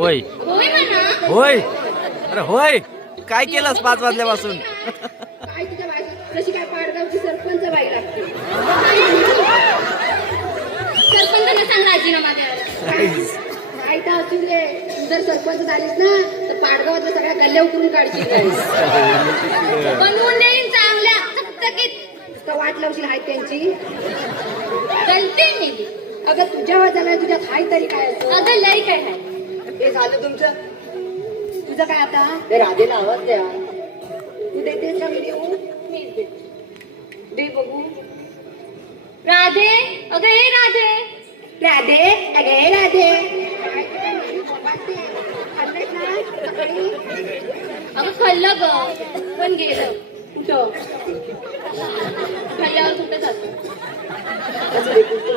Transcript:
होय होय म्हणा. होय. अरे होय, काय केलंस 5 वाजल्यापासून? काय तुझ्या बायको जशी काय पाडगावची सरपंच बाई लागते. सरपंचांना सांग राजीनामा द्यायला. काय तर असू दे, तू जर सरपंच झालीस ना तर पाडगावातल्या सगळ्या गल्ल्या उकरून काढशील काय. बनवून देईन चांगल्या चकचकीत. का वाट लावशील हाय त्यांची. गलती नेली. अगं तुझ्यावर झालं, तुझ्यात हाय तरी काय असं. अगं लई काय आहे. हे झालं तुमचं. तुझं काय आता ते राधेला आवाज द्या. तू देतेस का मी देऊ. मीच देते. दे बघू. राधे, अगं हे राधे. राधे अगे राधे. खाल्लंस ना सकाळी? अगं खाल्लं ग, पण गेलं. कुठं खाल्ल्यावर कुठं जातं. असं दे, कुठं